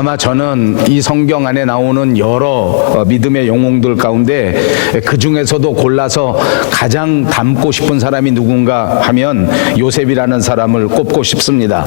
아마 저는 이 성경 안에 나오는 여러 믿음의 영웅들 가운데 그 중에서도 골라서 가장 닮고 싶은 사람이 누군가 하면 요셉이라는 사람을 꼽고 싶습니다.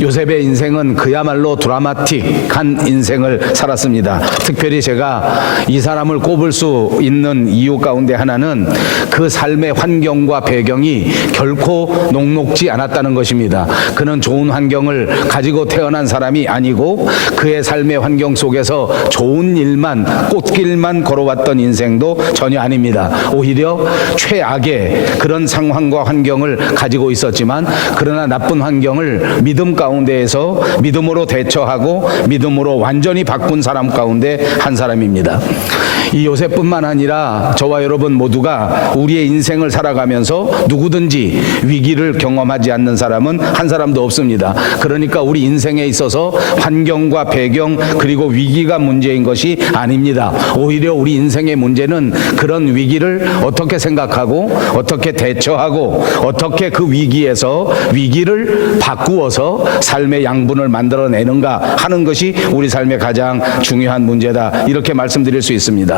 요셉의 인생은 그야말로 드라마틱한 인생을 살았습니다. 특별히 제가 이 사람을 꼽을 수 있는 이유 가운데 하나는 그 삶의 환경과 배경이 결코 녹록지 않았다는 것입니다. 그는 좋은 환경을 가지고 태어난 사람이 아니고 그의 삶의 환경 속에서 좋은 일만, 꽃길만 걸어왔던 인생도 전혀 아닙니다. 오히려 최악의 그런 상황과 환경을 가지고 있었지만 그러나 나쁜 환경을 믿음 가운데에서 믿음으로 대처하고 믿음으로 완전히 바꾼 사람 가운데 한 사람입니다. 이 요셉뿐만 아니라 저와 여러분 모두가 우리의 인생을 살아가면서 누구든지 위기를 경험하지 않는 사람은 한 사람도 없습니다. 그러니까 우리 인생에 있어서 환경과 배경 그리고 위기가 문제인 것이 아닙니다. 오히려 우리 인생의 문제는 그런 위기를 어떻게 생각하고 어떻게 대처하고 어떻게 그 위기에서 위기를 바꾸어서 삶의 양분을 만들어내는가 하는 것이 우리 삶의 가장 중요한 문제다, 이렇게 말씀드릴 수 있습니다.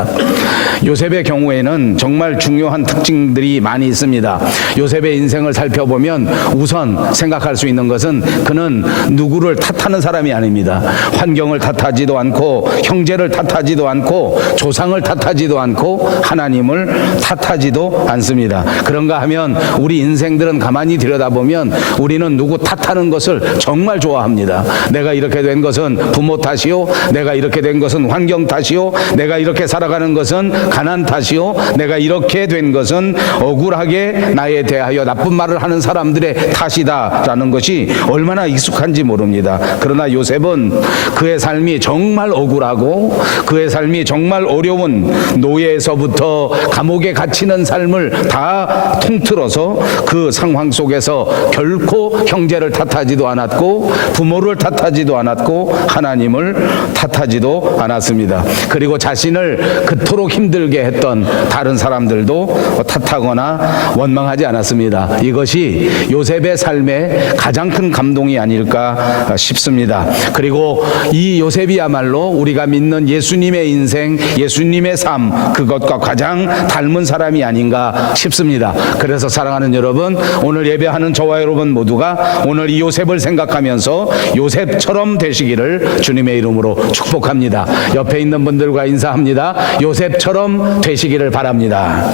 요셉의 경우에는 정말 중요한 특징들이 많이 있습니다. 요셉의 인생을 살펴보면 우선 생각할 수 있는 것은 그는 누구를 탓하는 사람이 아닙니다. 환경을 탓하지도 않고 형제를 탓하지도 않고 조상을 탓하지도 않고 하나님을 탓하지도 않습니다. 그런가 하면 우리 인생들은 가만히 들여다보면 우리는 누구 탓하는 것을 정말 좋아합니다. 내가 이렇게 된 것은 부모 탓이요, 내가 이렇게 된 것은 환경 탓이요, 내가 이렇게 살아가는 것은 가난 탓이요, 내가 이렇게 된 것은 억울하게 나에 대하여 나쁜 말을 하는 사람들의 탓이다라는 것이 얼마나 익숙한지 모릅니다. 그러나 요셉은 그의 삶이 정말 억울하고 그의 삶이 정말 어려운 노예에서부터 감옥에 갇히는 삶을 다 통틀어서 그 상황 속에서 결코 형제를 탓하지도 않았고 부모를 탓하지도 않았고 하나님을 탓하지도 않았습니다. 그리고 자신을 그토록 힘들게 했던 다른 사람들도 탓하거나 원망하지 않았습니다. 이것이 요셉의 삶의 가장 큰 감동이 아닐까 싶습니다. 그리고 이 요셉이야말로 우리가 믿는 예수님의 인생, 예수님의 삶, 그것과 가장 닮은 사람이 아닌가 싶습니다. 그래서 사랑하는 여러분, 오늘 예배하는 저와 여러분 모두가 오늘 이 요셉을 생각하면서 요셉처럼 되시기를 주님의 이름으로 축복합니다. 옆에 있는 분들과 인사합니다. 요셉처럼 되시기를 바랍니다.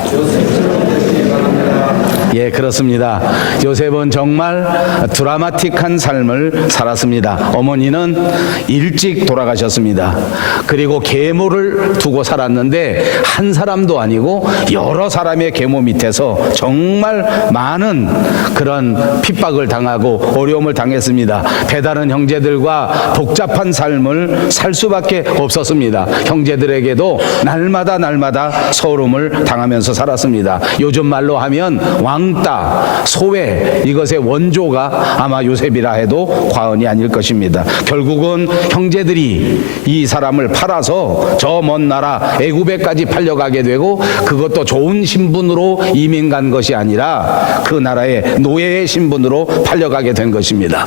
예, 그렇습니다. 요셉은 정말 드라마틱한 삶을 살았습니다. 어머니는 일찍 돌아가셨습니다. 그리고 계모를 두고 살았는데 한 사람도 아니고 여러 사람의 계모 밑에서 정말 많은 그런 핍박을 당하고 어려움을 당했습니다. 배다른 형제들과 복잡한 삶을 살 수밖에 없었습니다. 형제들에게도 날마다 서름을 당하면서 살았습니다. 요즘 말로 하면 왕따, 소외, 이것의 원조가 아마 요셉이라 해도 과언이 아닐 것입니다. 결국은 형제들이 이 사람을 팔아서 저 먼 나라 애굽에까지 팔려가게 되고 그것도 좋은 신분으로 이민 간 것이 아니라 그 나라의 노예의 신분으로 팔려가게 된 것입니다.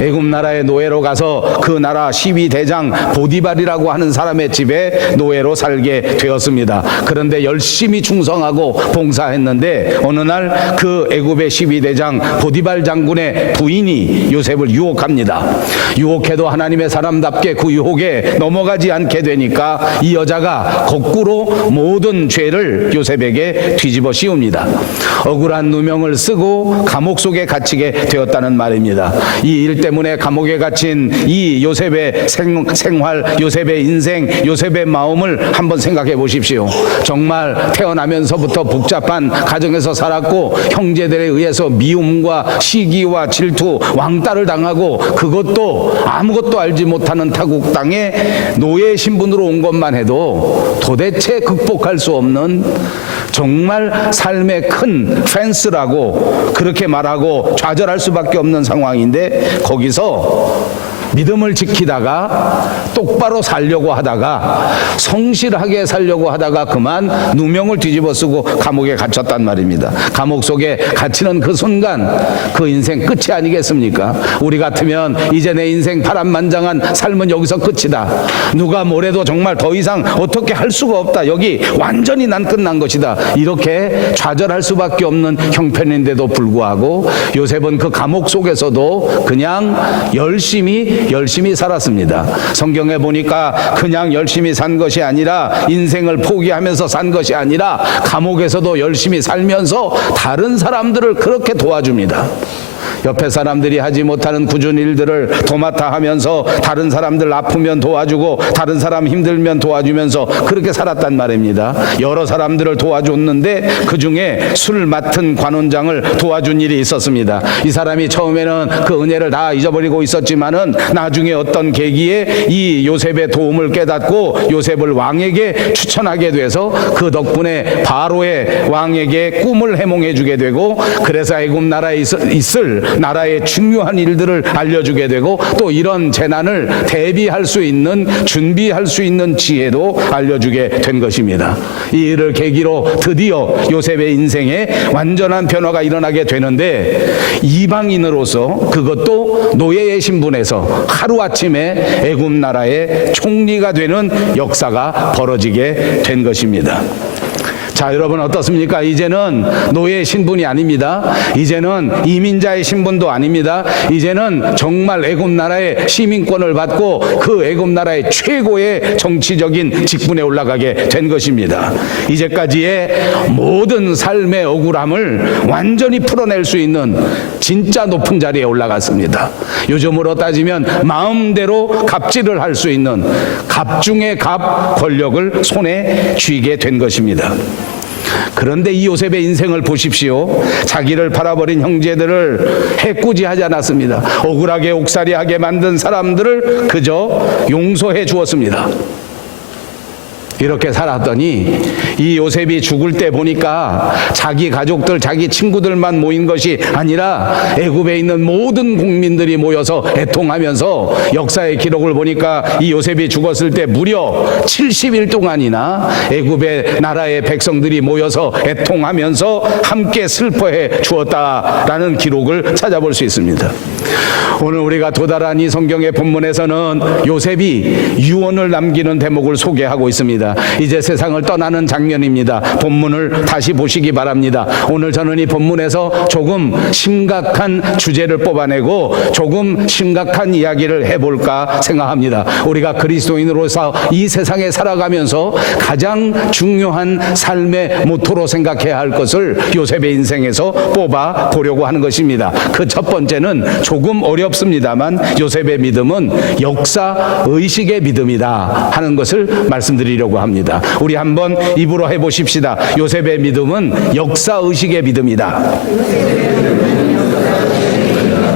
애굽 나라의 노예로 가서 그 나라 시위대장 보디발이라고 하는 사람의 집에 노예로 살게 되었습니다. 그런데 열심히 충성하고 봉사했는데 어느 날 그 애굽의 시위대장 보디발 장군의 부인이 요셉을 유혹합니다. 유혹해도 하나님의 사람답게 그 유혹에 넘어가지 않게 되니까 이 여자가 거꾸로 모든 죄를 요셉에게 뒤집어 씌웁니다. 억울한 누명을 쓰고 감옥 속에 갇히게 되었다는 말입니다. 이 일 때문에 감옥에 갇힌 이 요셉의 생활, 요셉의 인생, 요셉의 마음을 한번 생각해 보십시오. 정말 태어나면서부터 복잡한 가정에서 살았고 형제들에 의해서 미움과 시기와 질투, 왕따를 당하고 그것도 아무것도 알지 못하는 타국 땅에 노예 신분으로 온 것만 해도 도대체 극복할 수 없는 정말 삶의 큰 펜스라고 그렇게 말하고 좌절할 수밖에 없는 상황인데 거기서 믿음을 지키다가 똑바로 살려고 하다가 성실하게 살려고 하다가 그만 누명을 뒤집어 쓰고 감옥에 갇혔단 말입니다. 감옥 속에 갇히는 그 순간 그 인생 끝이 아니겠습니까? 우리 같으면 이제 내 인생 파란만장한 삶은 여기서 끝이다. 누가 뭐래도 정말 더 이상 어떻게 할 수가 없다. 여기 완전히 난 끝난 것이다. 이렇게 좌절할 수밖에 없는 형편인데도 불구하고 요셉은 그 감옥 속에서도 그냥 열심히 살았습니다. 성경에 보니까 그냥 열심히 산 것이 아니라 인생을 포기하면서 산 것이 아니라 감옥에서도 열심히 살면서 다른 사람들을 그렇게 도와줍니다. 옆에 사람들이 하지 못하는 꾸준 일들을 도맡아 하면서 다른 사람들 아프면 도와주고 다른 사람 힘들면 도와주면서 그렇게 살았단 말입니다. 여러 사람들을 도와줬는데 그중에 술 맡은 관원장을 도와준 일이 있었습니다. 이 사람이 처음에는 그 은혜를 다 잊어버리고 있었지만은 나중에 어떤 계기에 이 요셉의 도움을 깨닫고 요셉을 왕에게 추천하게 돼서 그 덕분에 바로의 왕에게 꿈을 해몽해 주게 되고 그래서 애굽 나라에 있을 나라의 중요한 일들을 알려주게 되고 또 이런 재난을 대비할 수 있는 준비할 수 있는 지혜도 알려주게 된 것입니다. 이 일을 계기로 드디어 요셉의 인생에 완전한 변화가 일어나게 되는데 이방인으로서 그것도 노예의 신분에서 하루아침에 애굽 나라의 총리가 되는 역사가 벌어지게 된 것입니다. 자, 여러분 어떻습니까? 이제는 노예 신분이 아닙니다. 이제는 이민자의 신분도 아닙니다. 이제는 정말 애굽 나라의 시민권을 받고 그 애굽 나라의 최고의 정치적인 직분에 올라가게 된 것입니다. 이제까지의 모든 삶의 억울함을 완전히 풀어낼 수 있는 진짜 높은 자리에 올라갔습니다. 요즘으로 따지면 마음대로 갑질을 할 수 있는 갑 중의 갑 권력을 손에 쥐게 된 것입니다. 그런데 이 요셉의 인생을 보십시오. 자기를 팔아버린 형제들을 해꾸지하지 않았습니다. 억울하게 옥살이하게 만든 사람들을 그저 용서해 주었습니다. 이렇게 살았더니 이 요셉이 죽을 때 보니까 자기 가족들, 자기 친구들만 모인 것이 아니라 애굽에 있는 모든 국민들이 모여서 애통하면서 역사의 기록을 보니까 이 요셉이 죽었을 때 무려 70일 동안이나 애굽의 나라의 백성들이 모여서 애통하면서 함께 슬퍼해 주었다라는 기록을 찾아볼 수 있습니다. 오늘 우리가 도달한 이 성경의 본문에서는 요셉이 유언을 남기는 대목을 소개하고 있습니다. 이제 세상을 떠나는 장면입니다. 본문을 다시 보시기 바랍니다. 오늘 저는 이 본문에서 조금 심각한 주제를 뽑아내고 조금 심각한 이야기를 해볼까 생각합니다. 우리가 그리스도인으로서 이 세상에 살아가면서 가장 중요한 삶의 모토로 생각해야 할 것을 요셉의 인생에서 뽑아 보려고 하는 것입니다. 그 첫 번째는 조금 어렵습니다만 요셉의 믿음은 역사 의식의 믿음이다 하는 것을 말씀드리려고 합니다. 우리 한번 입으로 해보십시다. 요셉의 믿음은 역사 의식의 믿음이다.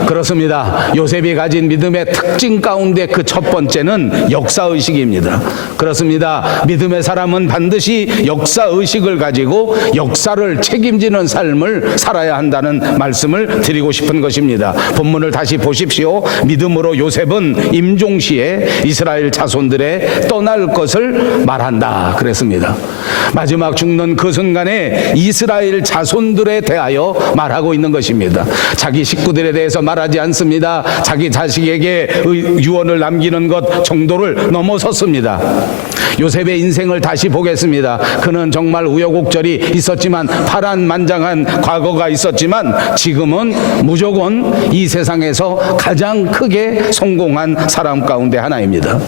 그렇습니다. 요셉이 가진 믿음의 특징 가운데 그 첫 번째는 역사의식입니다. 그렇습니다. 믿음의 사람은 반드시 역사의식을 가지고 역사를 책임지는 삶을 살아야 한다는 말씀을 드리고 싶은 것입니다. 본문을 다시 보십시오. 믿음으로 요셉은 임종시에 이스라엘 자손들의 떠날 것을 말한다 그랬습니다. 마지막 죽는 그 순간에 이스라엘 자손들에 대하여 말하고 있는 것입니다. 자기 식구들에 대해서 말하지 않습니다. 자기 자식에게 유언을 남기는 것 정도를 넘어섰습니다. 요셉의 인생을 다시 보겠습니다. 그는 정말 우여곡절이 있었지만 파란만장한 과거가 있었지만 지금은 무조건 이 세상에서 가장 크게 성공한 사람 가운데 하나입니다.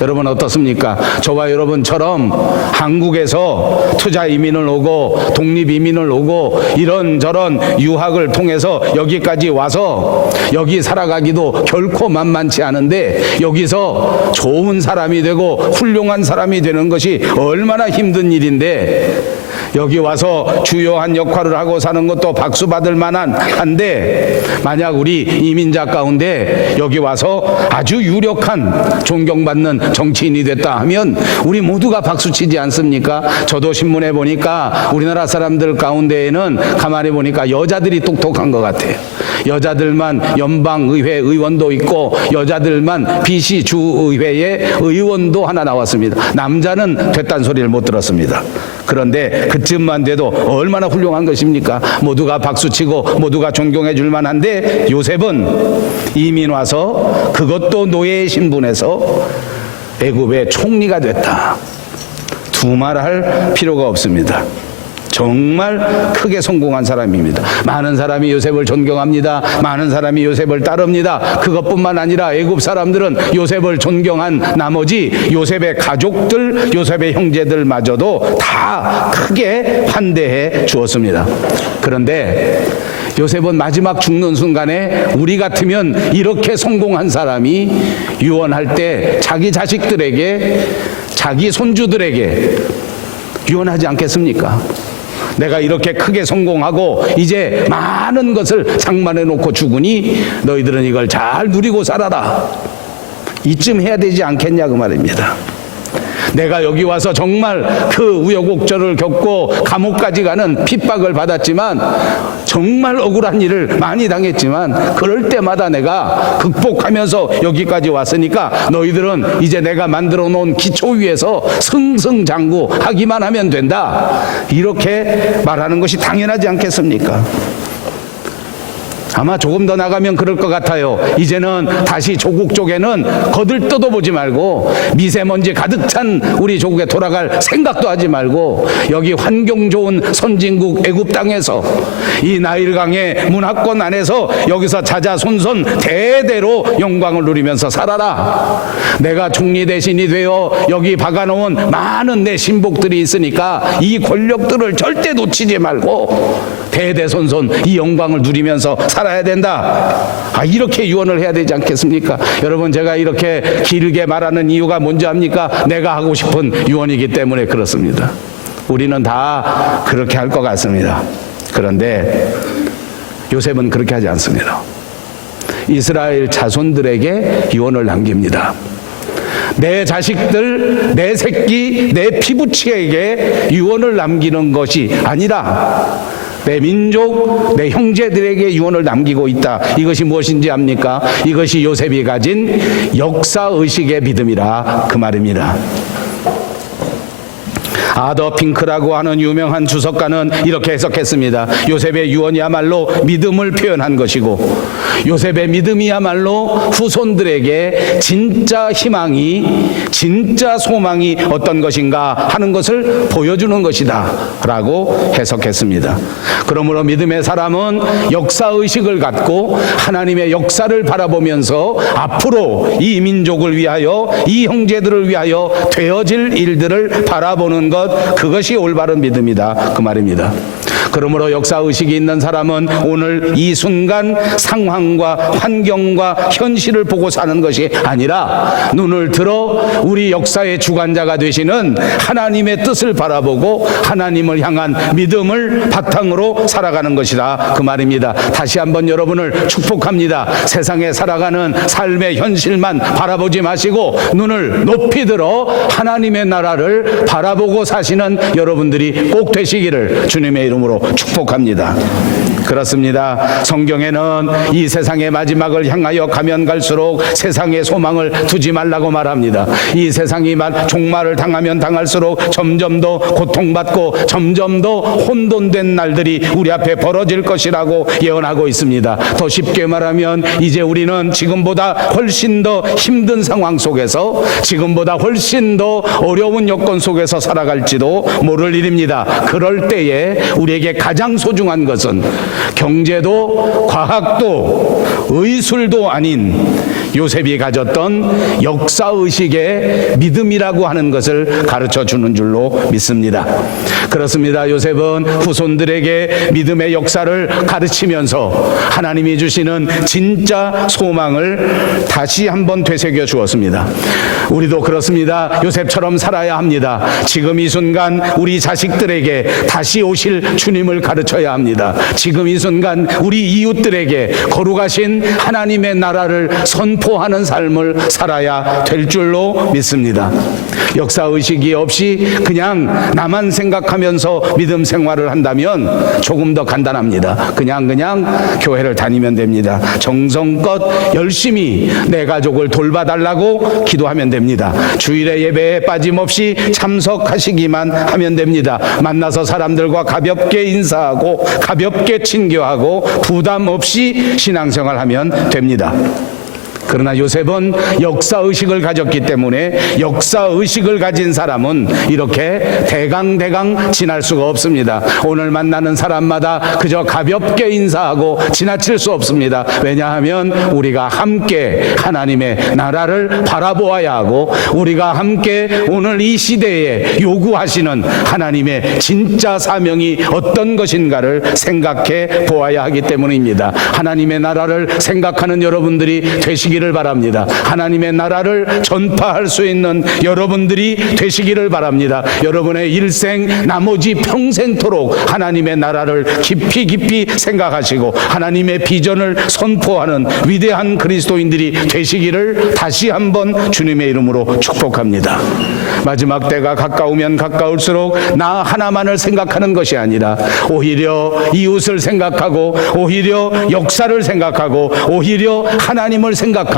여러분 어떻습니까? 저와 여러분처럼 한국에서 투자 이민을 오고 독립 이민을 오고 이런저런 유학을 통해서 여기까지 와서 여기 살아가기도 결코 만만치 않은데 여기서 좋은 사람이 되고 훌륭한 사람이 되는 것이 얼마나 힘든 일인데 여기 와서 주요한 역할을 하고 사는 것도 박수 받을 만한 한데 만약 우리 이민자 가운데 여기 와서 아주 유력한 존경받는 정치인이 됐다 하면 우리 모두가 박수치지 않습니까? 저도 신문에 보니까 우리나라 사람들 가운데에는 가만히 보니까 여자들이 똑똑한 것 같아요. 여자들만 연방의회 의원도 있고 여자들만 BC 주의회의 의원도 하나 나왔습니다. 남자는 됐단 소리를 못 들었습니다. 그런데 그쯤만 돼도 얼마나 훌륭한 것입니까? 모두가 박수치고 모두가 존경해 줄 만한데 요셉은 이민 와서 그것도 노예의 신분에서 애굽의 총리가 됐다. 두말할 필요가 없습니다. 정말 크게 성공한 사람입니다. 많은 사람이 요셉을 존경합니다. 많은 사람이 요셉을 따릅니다. 그것뿐만 아니라 애굽 사람들은 요셉을 존경한 나머지 요셉의 가족들, 요셉의 형제들마저도 다 크게 환대해 주었습니다. 그런데 요셉은 마지막 죽는 순간에 우리 같으면 이렇게 성공한 사람이 유언할 때 자기 자식들에게, 자기 손주들에게 유언하지 않겠습니까? 내가 이렇게 크게 성공하고 이제 많은 것을 장만해 놓고 죽으니 너희들은 이걸 잘 누리고 살아라. 이쯤 해야 되지 않겠냐 그 말입니다. 내가 여기 와서 정말 그 우여곡절을 겪고 감옥까지 가는 핍박을 받았지만 정말 억울한 일을 많이 당했지만 그럴 때마다 내가 극복하면서 여기까지 왔으니까 너희들은 이제 내가 만들어 놓은 기초 위에서 승승장구하기만 하면 된다. 이렇게 말하는 것이 당연하지 않겠습니까? 아마 조금 더 나가면 그럴 것 같아요. 이제는 다시 조국 쪽에는 거들떠도 보지 말고 미세먼지 가득 찬 우리 조국에 돌아갈 생각도 하지 말고 여기 환경 좋은 선진국 애굽 땅에서 이 나일강의 문화권 안에서 여기서 자자손손 대대로 영광을 누리면서 살아라. 내가 총리 대신이 되어 여기 박아놓은 많은 내 신복들이 있으니까 이 권력들을 절대 놓치지 말고 대대손손 이 영광을 누리면서 살아야 된다. 이렇게 유언을 해야 되지 않겠습니까? 여러분, 제가 이렇게 길게 말하는 이유가 뭔지 압니까? 내가 하고 싶은 유언이기 때문에 그렇습니다. 우리는 다 그렇게 할 것 같습니다. 그런데 요셉은 그렇게 하지 않습니다. 이스라엘 자손들에게 유언을 남깁니다. 내 자식들, 내 새끼, 내 피부치에게 유언을 남기는 것이 아니라 내 민족, 내 형제들에게 유언을 남기고 있다. 이것이 무엇인지 압니까? 이것이 요셉이 가진 역사의식의 믿음이라 그 말입니다. 아더 핑크라고 하는 유명한 주석가는 이렇게 해석했습니다. 요셉의 유언이야말로 믿음을 표현한 것이고 요셉의 믿음이야말로 후손들에게 진짜 희망이, 진짜 소망이 어떤 것인가 하는 것을 보여주는 것이다 라고 해석했습니다. 그러므로 믿음의 사람은 역사의식을 갖고 하나님의 역사를 바라보면서 앞으로 이 민족을 위하여, 이 형제들을 위하여 되어질 일들을 바라보는 것, 그것이 올바른 믿음이다 그 말입니다. 그러므로 역사의식이 있는 사람은 오늘 이 순간 상황과 환경과 현실을 보고 사는 것이 아니라 눈을 들어 우리 역사의 주관자가 되시는 하나님의 뜻을 바라보고 하나님을 향한 믿음을 바탕으로 살아가는 것이다 그 말입니다. 다시 한번 여러분을 축복합니다. 세상에 살아가는 삶의 현실만 바라보지 마시고 눈을 높이 들어 하나님의 나라를 바라보고 사시는 여러분들이 꼭 되시기를 주님의 이름으로 축복합니다. 그렇습니다. 성경에는 이 세상의 마지막을 향하여 가면 갈수록 세상의 소망을 두지 말라고 말합니다. 이 세상이 종말을 당하면 당할수록 점점 더 고통받고 점점 더 혼돈된 날들이 우리 앞에 벌어질 것이라고 예언하고 있습니다. 더 쉽게 말하면 이제 우리는 지금보다 훨씬 더 힘든 상황 속에서, 지금보다 훨씬 더 어려운 여건 속에서 살아갈지도 모를 일입니다. 그럴 때에 우리에게 가장 소중한 것은 경제도 과학도 의술도 아닌 요셉이 가졌던 역사의식의 믿음이라고 하는 것을 가르쳐 주는 줄로 믿습니다. 그렇습니다. 요셉은 후손들에게 믿음의 역사를 가르치면서 하나님이 주시는 진짜 소망을 다시 한번 되새겨 주었습니다. 우리도 그렇습니다. 요셉처럼 살아야 합니다. 지금 이 순간 우리 자식들에게 다시 오실 주님을 가르쳐야 합니다. 지금 이 순간 우리 이웃들에게 거룩하신 하나님의 나라를 선포하는 삶을 살아야 될 줄로 믿습니다. 역사의식이 없이 그냥 나만 생각하면서 믿음 생활을 한다면 조금 더 간단합니다. 그냥 교회를 다니면 됩니다. 정성껏 열심히 내 가족을 돌봐달라고 기도하면 됩니다. 주일에 예배에 빠짐없이 참석하시기만 하면 됩니다. 만나서 사람들과 가볍게 인사하고 가볍게 친교하고 부담 없이 신앙생활하면 됩니다. 그러나 요셉은 역사의식을 가졌기 때문에 역사의식을 가진 사람은 이렇게 대강 지날 수가 없습니다. 오늘 만나는 사람마다 그저 가볍게 인사하고 지나칠 수 없습니다. 왜냐하면 우리가 함께 하나님의 나라를 바라보아야 하고 우리가 함께 오늘 이 시대에 요구하시는 하나님의 진짜 사명이 어떤 것인가를 생각해 보아야 하기 때문입니다. 하나님의 나라를 생각하는 여러분들이 되시기를 바랍니다. 하나님의 나라를 전파할 수 있는 여러분들이 되시기를 바랍니다. 여러분의 일생 나머지 평생토록 하나님의 나라를 깊이 생각하시고 하나님의 비전을 선포하는 위대한 그리스도인들이 되시기를 다시 한번 주님의 이름으로 축복합니다. 마지막 때가 가까우면 가까울수록 나 하나만을 생각하는 것이 아니라 오히려 이웃을 생각하고 오히려 역사를 생각하고 오히려 하나님을 생각하는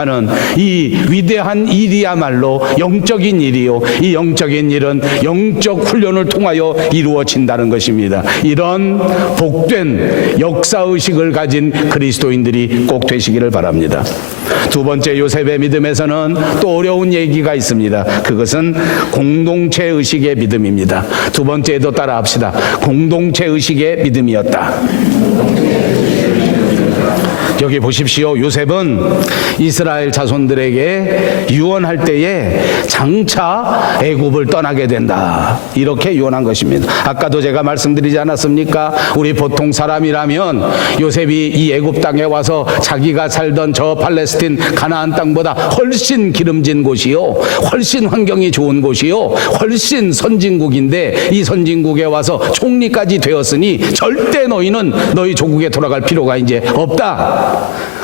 이 위대한 일이야말로 영적인 일이요, 이 영적인 일은 영적 훈련을 통하여 이루어진다는 것입니다. 이런 복된 역사의식을 가진 그리스도인들이 꼭 되시기를 바랍니다. 두 번째, 요셉의 믿음에서는 또 어려운 얘기가 있습니다. 그것은 공동체의식의 믿음입니다. 두 번째도 따라합시다. 공동체의식의 믿음이었다. 여기 보십시오. 요셉은 이스라엘 자손들에게 유언할 때에 장차 애굽을 떠나게 된다, 이렇게 유언한 것입니다. 아까도 제가 말씀드리지 않았습니까? 우리 보통 사람이라면 요셉이 이 애굽 땅에 와서 자기가 살던 저 팔레스틴 가나안 땅보다 훨씬 기름진 곳이요, 훨씬 환경이 좋은 곳이요, 훨씬 선진국인데 이 선진국에 와서 총리까지 되었으니 절대 너희는 너희 조국에 돌아갈 필요가 이제 없다.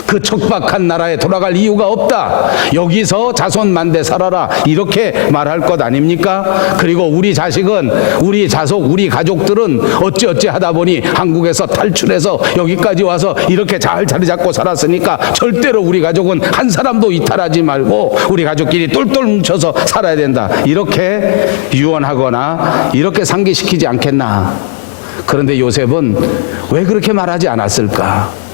그 척박한 나라에 돌아갈 이유가 없다. 여기서 자손 만대 살아라, 이렇게 말할 것 아닙니까? 그리고 우리 자식은, 우리 자손, 우리 가족들은 어찌어찌 하다 보니 한국에서 탈출해서 여기까지 와서 이렇게 잘 자리 잡고 살았으니까 절대로 우리 가족은 한 사람도 이탈하지 말고 우리 가족끼리 똘똘 뭉쳐서 살아야 된다, 이렇게 유언하거나 이렇게 상기시키지 않겠나. 그런데 요셉은 왜 그렇게 말하지 않았을까?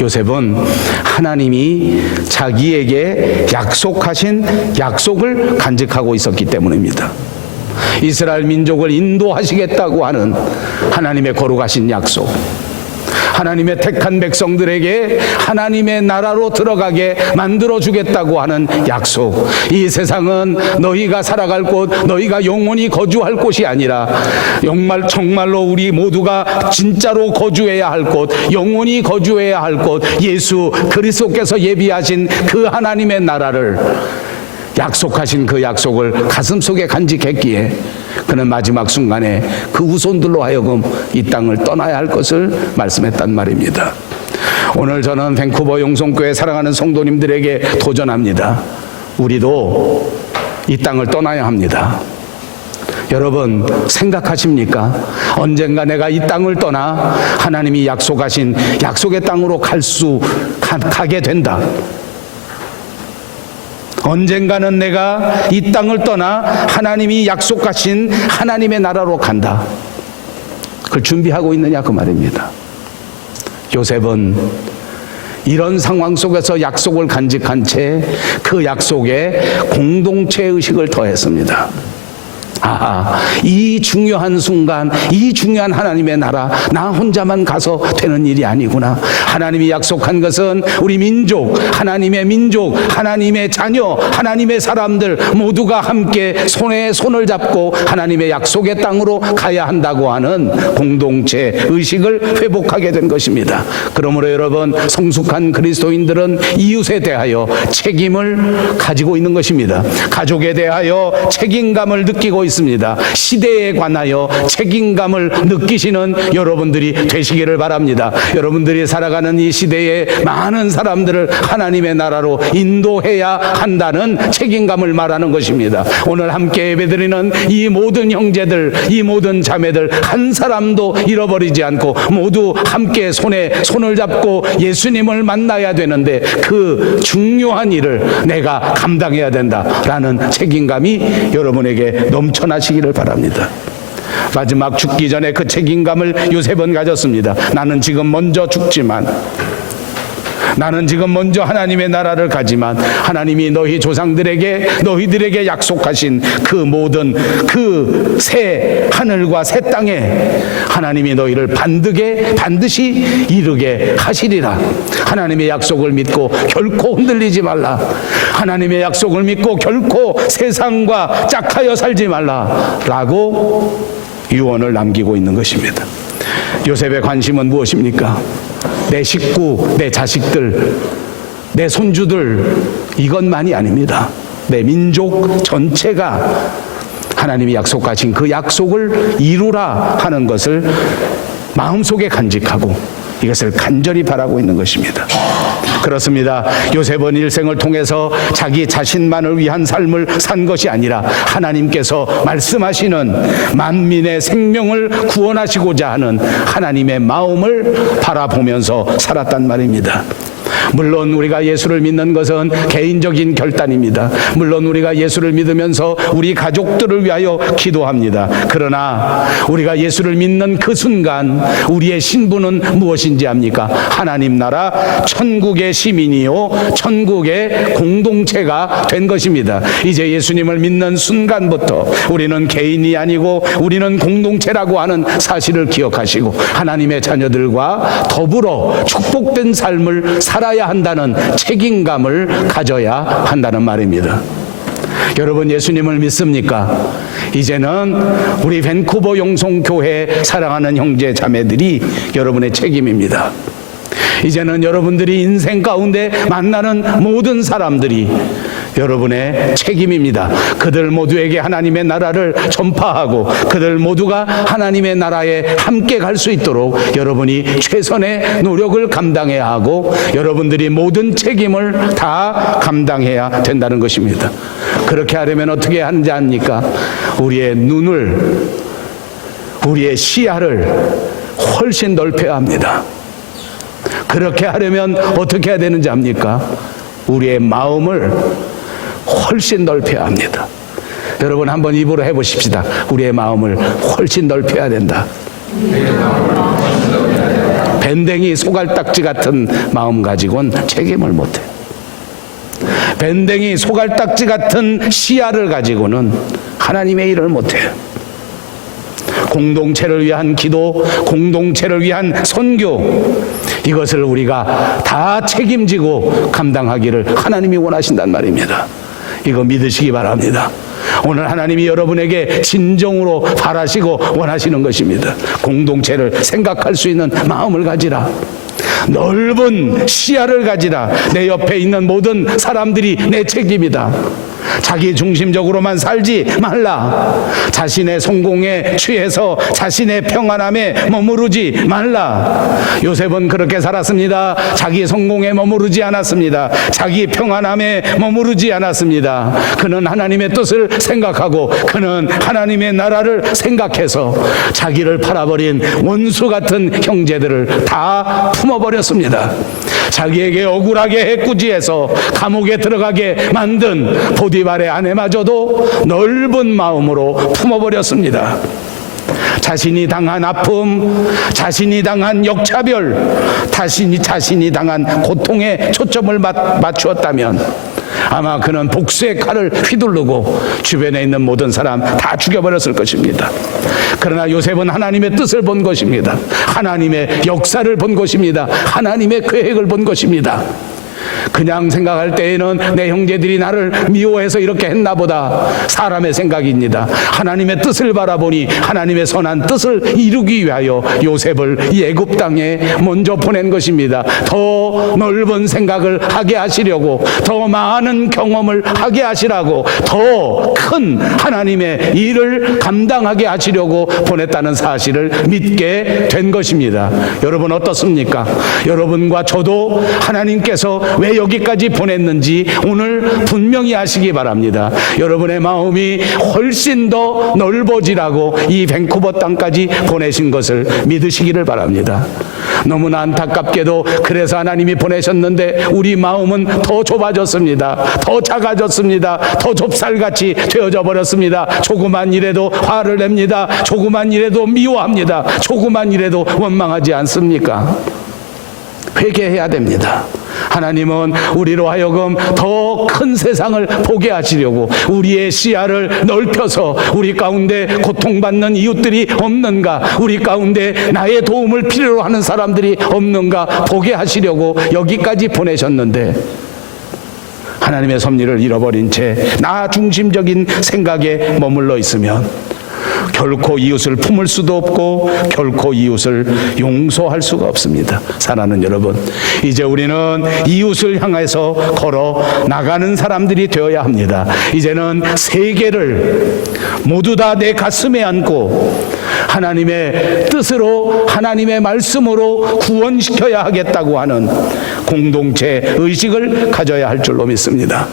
요셉은 하나님이 자기에게 약속하신 약속을 간직하고 있었기 때문입니다. 이스라엘 민족을 인도하시겠다고 하는 하나님의 거룩하신 약속, 하나님의 택한 백성들에게 하나님의 나라로 들어가게 만들어주겠다고 하는 약속, 이 세상은 너희가 살아갈 곳, 너희가 영원히 거주할 곳이 아니라 정말로 우리 모두가 진짜로 거주해야 할 곳, 영원히 거주해야 할 곳, 예수 그리스도께서 예비하신 그 하나님의 나라를, 약속하신 그 약속을 가슴속에 간직했기에 그는 마지막 순간에 그 후손들로 하여금 이 땅을 떠나야 할 것을 말씀했단 말입니다. 오늘 저는 밴쿠버 용성교회 사랑하는 성도님들에게 도전합니다. 우리도 이 땅을 떠나야 합니다. 여러분 생각하십니까? 언젠가 내가 이 땅을 떠나 하나님이 약속하신 약속의 땅으로 가게 된다. 언젠가는 내가 이 땅을 떠나 하나님이 약속하신 하나님의 나라로 간다. 그걸 준비하고 있느냐, 그 말입니다. 요셉은 이런 상황 속에서 약속을 간직한 채 그 약속에 공동체 의식을 더했습니다. 이 중요한 순간, 이 중요한 하나님의 나라, 나 혼자만 가서 되는 일이 아니구나. 하나님이 약속한 것은 우리 민족, 하나님의 자녀, 하나님의 사람들 모두가 함께 손에 손을 잡고 하나님의 약속의 땅으로 가야 한다고 하는 공동체 의식을 회복하게 된 것입니다. 그러므로 여러분, 성숙한 그리스도인들은 이웃에 대하여 책임을 가지고 있는 것입니다. 가족에 대하여 책임감을 느끼고 있습니다. 시대에 관하여 책임감을 느끼시는 여러분들이 되시기를 바랍니다. 여러분들이 살아가는 이 시대에 많은 사람들을 하나님의 나라로 인도해야 한다는 책임감을 말하는 것입니다. 오늘 함께 예배드리는 이 모든 형제들, 이 모든 자매들 한 사람도 잃어버리지 않고 모두 함께 손에 손을 잡고 예수님을 만나야 되는데 그 중요한 일을 내가 감당해야 된다라는 책임감이 여러분에게 넘쳐나시기를 바랍니다. 마지막 죽기 전에 그 책임감을 요셉은 가졌습니다. 나는 지금 먼저 죽지만, 나는 지금 먼저 하나님의 나라를 가지만 하나님이 너희 조상들에게 너희들에게 약속하신 그 모든 그 새 하늘과 새 땅에 하나님이 너희를 반드시 이르게 하시리라. 하나님의 약속을 믿고 결코 흔들리지 말라. 하나님의 약속을 믿고 결코 세상과 짝하여 살지 말라 라고 유언을 남기고 있는 것입니다. 요셉의 관심은 무엇입니까? 내 식구, 내 자식들, 내 손주들, 이것만이 아닙니다. 내 민족 전체가 하나님이 약속하신 그 약속을 이루라 하는 것을 마음속에 간직하고 이것을 간절히 바라고 있는 것입니다. 그렇습니다. 요셉은 일생을 통해서 자기 자신만을 위한 삶을 산 것이 아니라 하나님께서 말씀하시는 만민의 생명을 구원하시고자 하는 하나님의 마음을 바라보면서 살았단 말입니다. 물론 우리가 예수를 믿는 것은 개인적인 결단입니다. 물론 우리가 예수를 믿으면서 우리 가족들을 위하여 기도합니다. 그러나 우리가 예수를 믿는 그 순간 우리의 신분은 무엇인지 압니까? 하나님 나라 천국의 시민이요 천국의 공동체가 된 것입니다. 이제 예수님을 믿는 순간부터 우리는 개인이 아니고 우리는 공동체라고 하는 사실을 기억하시고 하나님의 자녀들과 더불어 축복된 삶을 살아야 한다는 책임감을 가져야 한다는 말입니다. 여러분, 예수님을 믿습니까? 이제는 우리 밴쿠버 용성교회 사랑하는 형제 자매들이 여러분의 책임입니다. 이제는 여러분들이 인생 가운데 만나는 모든 사람들이 여러분의 책임입니다. 그들 모두에게 하나님의 나라를 전파하고 그들 모두가 하나님의 나라에 함께 갈 수 있도록 여러분이 최선의 노력을 감당해야 하고 여러분들이 모든 책임을 다 감당해야 된다는 것입니다. 그렇게 하려면 어떻게 하는지 압니까? 우리의 눈을, 우리의 시야를 훨씬 넓혀야 합니다. 그렇게 하려면 어떻게 해야 되는지 압니까? 우리의 마음을 훨씬 넓혀야 합니다. 여러분, 한번 입으로 해보십시다. 우리의 마음을 훨씬 넓혀야 된다. 밴댕이 소갈딱지 같은 마음 가지고는 책임을 못해요. 밴댕이 소갈딱지 같은 시야를 가지고는 하나님의 일을 못해요. 공동체를 위한 기도, 공동체를 위한 선교, 이것을 우리가 다 책임지고 감당하기를 하나님이 원하신단 말입니다. 이거 믿으시기 바랍니다. 오늘 하나님이 여러분에게 진정으로 바라시고 원하시는 것입니다. 공동체를 생각할 수 있는 마음을 가지라. 넓은 시야를 가지라. 내 옆에 있는 모든 사람들이 내 책임이다. 자기 중심적으로만 살지 말라. 자신의 성공에 취해서 자신의 평안함에 머무르지 말라. 요셉은 그렇게 살았습니다. 자기 성공에 머무르지 않았습니다. 자기 평안함에 머무르지 않았습니다. 그는 하나님의 뜻을 생각하고 그는 하나님의 나라를 생각해서 자기를 팔아버린 원수 같은 형제들을 다 품어버렸습니다. 자기에게 억울하게 해꾸지해서 감옥에 들어가게 만든 보디발의 아내마저도 넓은 마음으로 품어버렸습니다. 자신이 당한 아픔, 자신이 당한 역차별, 자신이 당한 고통에 초점을 맞추었다면 아마 그는 복수의 칼을 휘두르고 주변에 있는 모든 사람 다 죽여버렸을 것입니다. 그러나 요셉은 하나님의 뜻을 본 것입니다. 하나님의 역사를 본 것입니다. 하나님의 계획을 본 것입니다. 그냥 생각할 때에는 내 형제들이 나를 미워해서 이렇게 했나 보다, 사람의 생각입니다. 하나님의 뜻을 바라보니 하나님의 선한 뜻을 이루기 위하여 요셉을 애굽 땅에 먼저 보낸 것입니다. 더 넓은 생각을 하게 하시려고, 더 많은 경험을 하게 하시라고, 더 큰 하나님의 일을 감당하게 하시려고 보냈다는 사실을 믿게 된 것입니다. 여러분 어떻습니까? 여러분과 저도 하나님께서 왜 여기까지 보냈는지 오늘 분명히 아시기 바랍니다. 여러분의 마음이 훨씬 더 넓어지라고 이 밴쿠버 땅까지 보내신 것을 믿으시기를 바랍니다. 너무나 안타깝게도 그래서 하나님이 보내셨는데 우리 마음은 더 좁아졌습니다. 더 작아졌습니다. 더 좁쌀같이 되어져 버렸습니다. 조그만 일에도 화를 냅니다. 조그만 일에도 미워합니다. 조그만 일에도 원망하지 않습니까? 회개해야 됩니다. 하나님은 우리로 하여금 더 큰 세상을 보게 하시려고 우리의 시야를 넓혀서 우리 가운데 고통받는 이웃들이 없는가, 우리 가운데 나의 도움을 필요로 하는 사람들이 없는가 보게 하시려고 여기까지 보내셨는데, 하나님의 섭리를 잃어버린 채 나 중심적인 생각에 머물러 있으면 결코 이웃을 품을 수도 없고 결코 이웃을 용서할 수가 없습니다. 사랑하는 여러분, 이제 우리는 이웃을 향해서 걸어 나가는 사람들이 되어야 합니다. 이제는 세계를 모두 다 내 가슴에 안고 하나님의 뜻으로, 하나님의 말씀으로 구원시켜야 하겠다고 하는 공동체 의식을 가져야 할 줄로 믿습니다.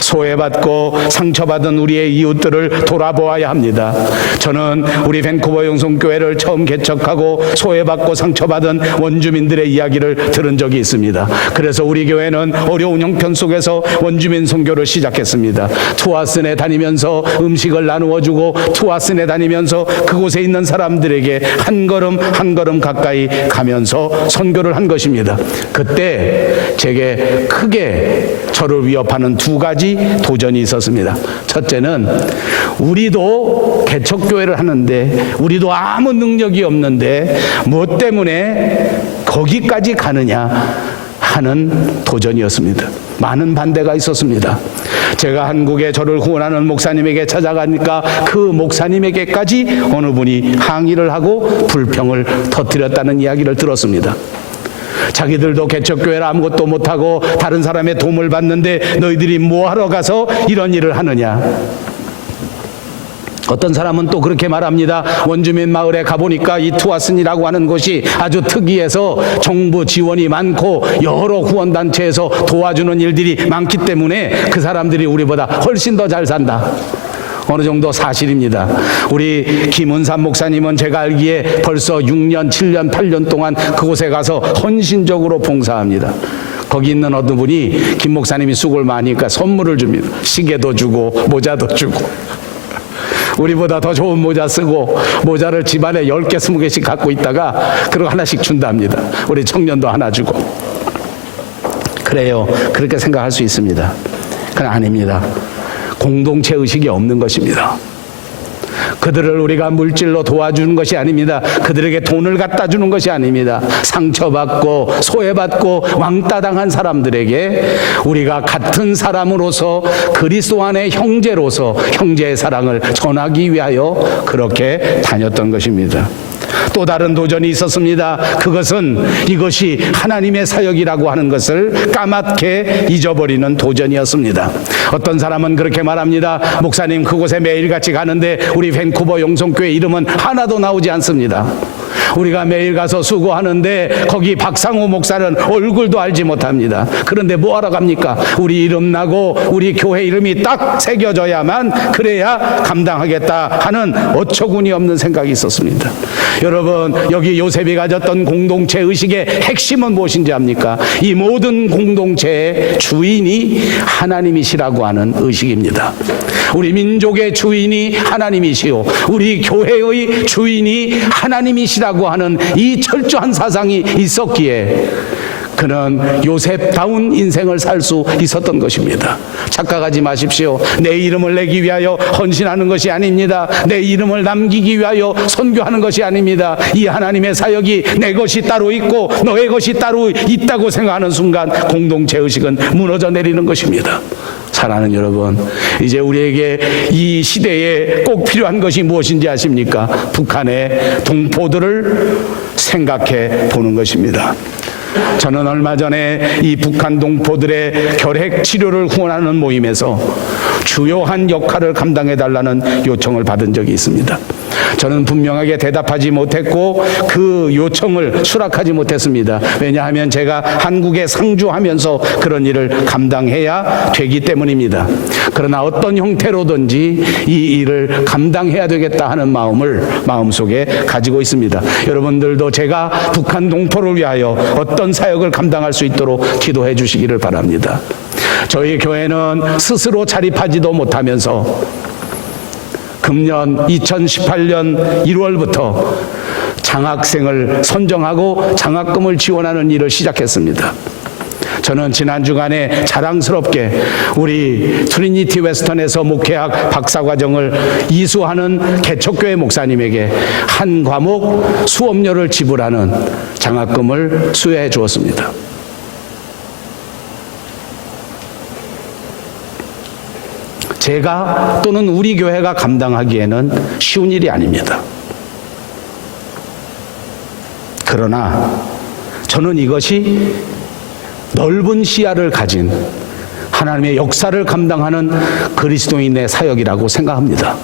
소외받고 상처받은 우리의 이웃들을 돌아보아야 합니다. 저는 우리 밴쿠버 영성교회를 처음 개척하고 소외받고 상처받은 원주민들의 이야기를 들은 적이 있습니다. 그래서 우리 교회는 어려운 형편 속에서 원주민 선교를 시작했습니다. 투아슨에 다니면서 음식을 나누어주고, 투아슨에 다니면서 그곳에 있는 사람들에게 한 걸음 한 걸음 가까이 가면서 선교를 한 것입니다. 그때 제게 크게 저를 위협하는 두 가지 도전이 있었습니다. 첫째는 우리도 개척교회를 하는데, 우리도 아무 능력이 없는데 무엇 때문에 거기까지 가느냐 하는 도전이었습니다. 많은 반대가 있었습니다. 제가 한국에 저를 후원하는 목사님에게 찾아가니까 그 목사님에게까지 어느 분이 항의를 하고 불평을 터뜨렸다는 이야기를 들었습니다. 자기들도 개척교회를 아무것도 못하고 다른 사람의 도움을 받는데 너희들이 뭐하러 가서 이런 일을 하느냐. 어떤 사람은 또 그렇게 말합니다. 원주민 마을에 가보니까 이 투아슨이라고 하는 곳이 아주 특이해서 정부 지원이 많고 여러 후원단체에서 도와주는 일들이 많기 때문에 그 사람들이 우리보다 훨씬 더 잘 산다. 어느 정도 사실입니다. 우리 김은삼 목사님은 제가 알기에 벌써 6년, 7년, 8년 동안 그곳에 가서 헌신적으로 봉사합니다. 거기 있는 어느 분이 김 목사님이 수고를 많이 하니까 선물을 줍니다. 시계도 주고 모자도 주고. 우리보다 더 좋은 모자 쓰고, 모자를 집안에 10개, 20개씩 갖고 있다가 그리고 하나씩 준답니다. 우리 청년도 하나 주고. 그래요. 그렇게 생각할 수 있습니다. 그건 아닙니다. 공동체 의식이 없는 것입니다. 그들을 우리가 물질로 도와주는 것이 아닙니다. 그들에게 돈을 갖다 주는 것이 아닙니다. 상처받고 소외받고 왕따 당한 사람들에게 우리가 같은 사람으로서, 그리스도 안의 형제로서 형제의 사랑을 전하기 위하여 그렇게 다녔던 것입니다. 또 다른 도전이 있었습니다. 그것은 이것이 하나님의 사역이라고 하는 것을 까맣게 잊어버리는 도전이었습니다. 어떤 사람은 그렇게 말합니다. 목사님, 그곳에 매일같이 가는데 우리 밴쿠버 영성교회 이름은 하나도 나오지 않습니다. 우리가 매일 가서 수고하는데 거기 박상호 목사는 얼굴도 알지 못합니다. 그런데 뭐하러 갑니까? 우리 이름 나고 우리 교회 이름이 딱 새겨져야만 그래야 감당하겠다 하는 어처구니 없는 생각이 있었습니다. 여러분, 여기 요셉이 가졌던 공동체 의식의 핵심은 무엇인지 압니까? 이 모든 공동체의 주인이 하나님이시라고 하는 의식입니다. 우리 민족의 주인이 하나님이시오, 우리 교회의 주인이 하나님이시라고 하는 이 철저한 사상이 있었기에 그는 요셉다운 인생을 살 수 있었던 것입니다. 착각하지 마십시오. 내 이름을 내기 위하여 헌신하는 것이 아닙니다. 내 이름을 남기기 위하여 선교하는 것이 아닙니다. 이 하나님의 사역이 내 것이 따로 있고 너의 것이 따로 있다고 생각하는 순간 공동체 의식은 무너져 내리는 것입니다. 사랑하는 여러분, 이제 우리에게 이 시대에 꼭 필요한 것이 무엇인지 아십니까? 북한의 동포들을 생각해 보는 것입니다. 저는 얼마 전에 이 북한 동포들의 결핵 치료를 후원하는 모임에서 주요한 역할을 감당해 달라는 요청을 받은 적이 있습니다. 저는 분명하게 대답하지 못했고 그 요청을 수락하지 못했습니다. 왜냐하면 제가 한국에 상주하면서 그런 일을 감당해야 되기 때문입니다. 그러나 어떤 형태로든지 이 일을 감당해야 되겠다 하는 마음을 마음속에 가지고 있습니다. 여러분들도 제가 북한 동포를 위하여 어떤 사역을 감당할 수 있도록 기도해 주시기를 바랍니다. 저희 교회는 스스로 자립하지도 못하면서 금년 2018년 1월부터 장학생을 선정하고 장학금을 지원하는 일을 시작했습니다. 저는 지난 주간에 자랑스럽게 우리 트리니티 웨스턴에서 목회학 박사과정을 이수하는 개척교회 목사님에게 한 과목 수업료를 지불하는 장학금을 수여해 주었습니다. 제가 또는 우리 교회가 감당하기에는 쉬운 일이 아닙니다. 그러나 저는 이것이 넓은 시야를 가진 하나님의 역사를 감당하는 그리스도인의 사역이라고 생각합니다.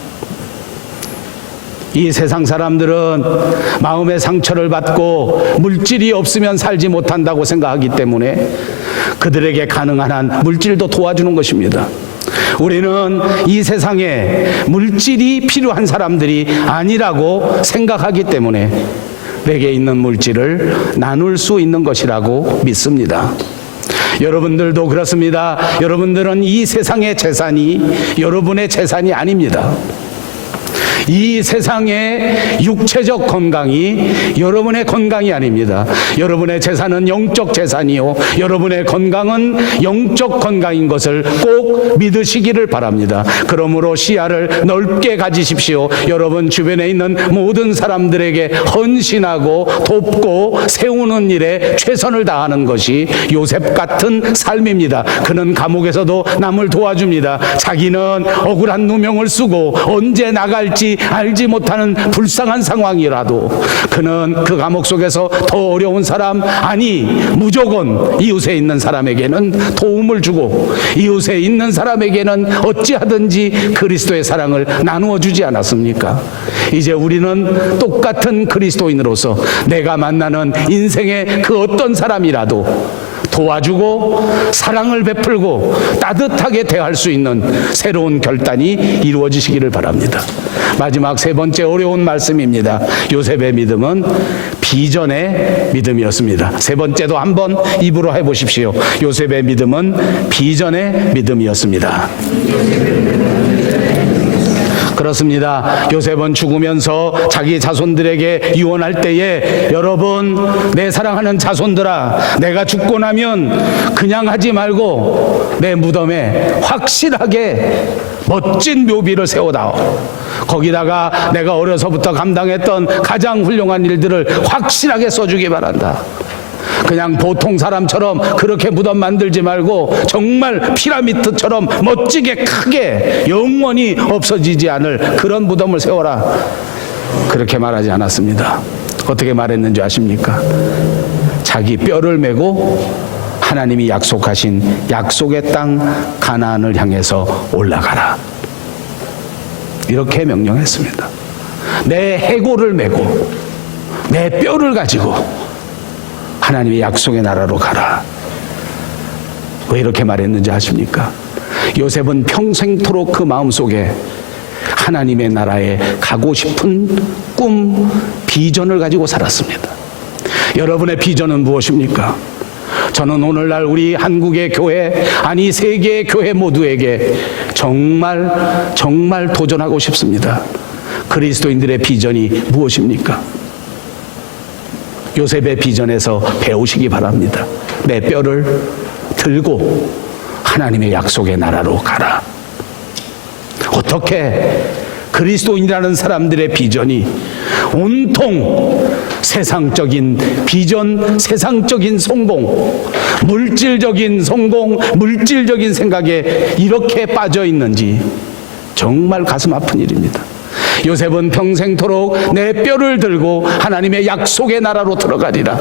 이 세상 사람들은 마음의 상처를 받고 물질이 없으면 살지 못한다고 생각하기 때문에 그들에게 가능한 한 물질도 도와주는 것입니다. 우리는 이 세상에 물질이 필요한 사람들이 아니라고 생각하기 때문에 내게 있는 물질을 나눌 수 있는 것이라고 믿습니다. 여러분들도 그렇습니다. 여러분들은 이 세상의 재산이 여러분의 재산이 아닙니다. 이 세상의 육체적 건강이 여러분의 건강이 아닙니다. 여러분의 재산은 영적 재산이요, 여러분의 건강은 영적 건강인 것을 꼭 믿으시기를 바랍니다. 그러므로 시야를 넓게 가지십시오. 여러분 주변에 있는 모든 사람들에게 헌신하고 돕고 세우는 일에 최선을 다하는 것이 요셉 같은 삶입니다. 그는 감옥에서도 남을 도와줍니다. 자기는 억울한 누명을 쓰고 언제 나갈지 알지 못하는 불쌍한 상황이라도 그는 그 감옥 속에서 더 어려운 사람, 아니 무조건 이웃에 있는 사람에게는 도움을 주고 이웃에 있는 사람에게는 어찌하든지 그리스도의 사랑을 나누어 주지 않았습니까? 이제 우리는 똑같은 그리스도인으로서 내가 만나는 인생의 그 어떤 사람이라도 도와주고 사랑을 베풀고 따뜻하게 대할 수 있는 새로운 결단이 이루어지시기를 바랍니다. 마지막 세 번째 어려운 말씀입니다. 요셉의 믿음은 비전의 믿음이었습니다. 세 번째도 한번 입으로 해보십시오. 요셉의 믿음은 비전의 믿음이었습니다. 그렇습니다. 요셉은 죽으면서 자기 자손들에게 유언할 때에 여러분, 내 사랑하는 자손들아, 내가 죽고 나면 그냥 하지 말고 내 무덤에 확실하게 멋진 묘비를 세워다오. 거기다가 내가 어려서부터 감당했던 가장 훌륭한 일들을 확실하게 써주기 바란다. 그냥 보통 사람처럼 그렇게 무덤 만들지 말고 정말 피라미드처럼 멋지게 크게 영원히 없어지지 않을 그런 무덤을 세워라. 그렇게 말하지 않았습니다. 어떻게 말했는지 아십니까? 자기 뼈를 메고 하나님이 약속하신 약속의 땅 가나안을 향해서 올라가라. 이렇게 명령했습니다. 내 해골을 메고 내 뼈를 가지고 하나님의 약속의 나라로 가라. 왜 이렇게 말했는지 아십니까? 요셉은 평생토록 그 마음속에 하나님의 나라에 가고 싶은 꿈, 비전을 가지고 살았습니다. 여러분의 비전은 무엇입니까? 저는 오늘날 우리 한국의 교회, 아니 세계의 교회 모두에게 정말 도전하고 싶습니다. 그리스도인들의 비전이 무엇입니까? 요셉의 비전에서 배우시기 바랍니다. 내 뼈를 들고 하나님의 약속의 나라로 가라. 어떻게 그리스도인이라는 사람들의 비전이 온통 세상적인 비전, 세상적인 성공, 물질적인 성공, 물질적인 생각에 이렇게 빠져 있는지 정말 가슴 아픈 일입니다. 요셉은 평생토록 내 뼈를 들고 하나님의 약속의 나라로 들어가리라.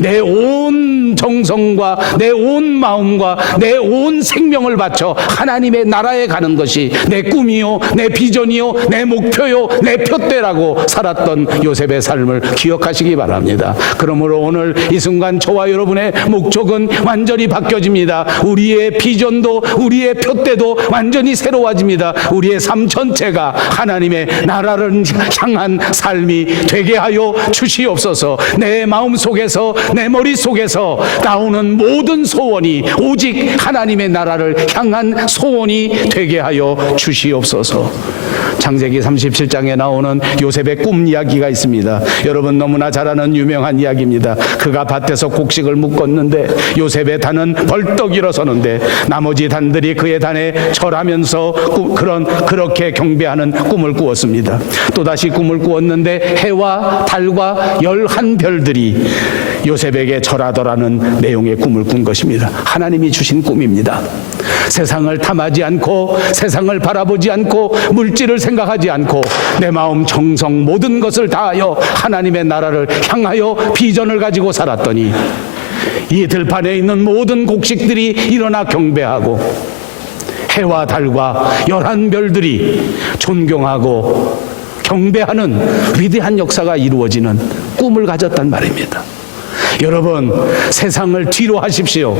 내 온 정성과 내 온 마음과 내 온 생명을 바쳐 하나님의 나라에 가는 것이 내 꿈이요, 내 비전이요, 내 목표요, 내 표대라고 살았던 요셉의 삶을 기억하시기 바랍니다. 그러므로 오늘 이 순간 저와 여러분의 목적은 완전히 바뀌어집니다. 우리의 비전도 우리의 표대도 완전히 새로워집니다. 우리의 삶 전체가 하나님의 나라를 향한 삶이 되게 하여 주시옵소서. 내 마음 속에서, 내 머리 속에서 나오는 모든 소원이 오직 하나님의 나라를 향한 소원이 되게 하여 주시옵소서. 창세기 37장에 나오는 요셉의 꿈 이야기가 있습니다. 여러분 너무나 잘 아는 유명한 이야기입니다. 그가 밭에서 곡식을 묶었는데 요셉의 단은 벌떡 일어서는데 나머지 단들이 그의 단에 절하면서 그렇게 경배하는 꿈을 꾸었습니다. 또다시 꿈을 꾸었는데 해와 달과 11별들이 요셉에게 절하더라는 내용의 꿈을 꾼 것입니다. 하나님이 주신 꿈입니다. 세상을 탐하지 않고 세상을 바라보지 않고 물질을 생각하지 않고 내 마음 정성 모든 것을 다하여 하나님의 나라를 향하여 비전을 가지고 살았더니 이 들판에 있는 모든 곡식들이 일어나 경배하고 해와 달과 11별들이 존경하고 경배하는 위대한 역사가 이루어지는 꿈을 가졌단 말입니다. 여러분 세상을 뒤로 하십시오.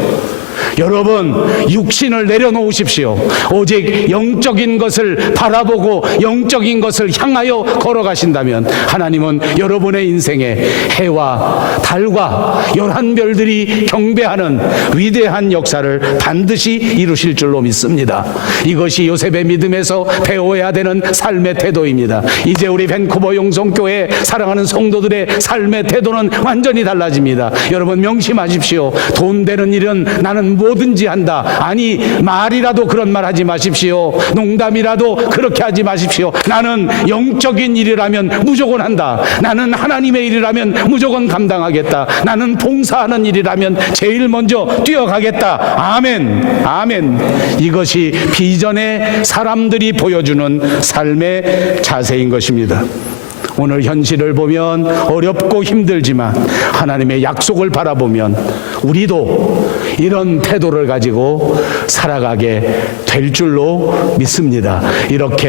여러분 육신을 내려놓으십시오. 오직 영적인 것을 바라보고 영적인 것을 향하여 걸어가신다면 하나님은 여러분의 인생에 해와 달과 11별들이 경배하는 위대한 역사를 반드시 이루실 줄로 믿습니다. 이것이 요셉의 믿음에서 배워야 되는 삶의 태도입니다. 이제 우리 밴쿠버 용성교회 사랑하는 성도들의 삶의 태도는 완전히 달라집니다. 여러분 명심하십시오. 돈 되는 일은 나는 뭐든지 한다. 아니 말이라도 그런 말 하지 마십시오. 농담이라도 그렇게 하지 마십시오. 나는 영적인 일이라면 무조건 한다. 나는 하나님의 일이라면 무조건 감당하겠다. 나는 봉사하는 일이라면 제일 먼저 뛰어가겠다. 아멘. 아멘. 이것이 비전의 사람들이 보여주는 삶의 자세인 것입니다. 오늘 현실을 보면 어렵고 힘들지만 하나님의 약속을 바라보면 우리도 이런 태도를 가지고 살아가게 될 줄로 믿습니다. 이렇게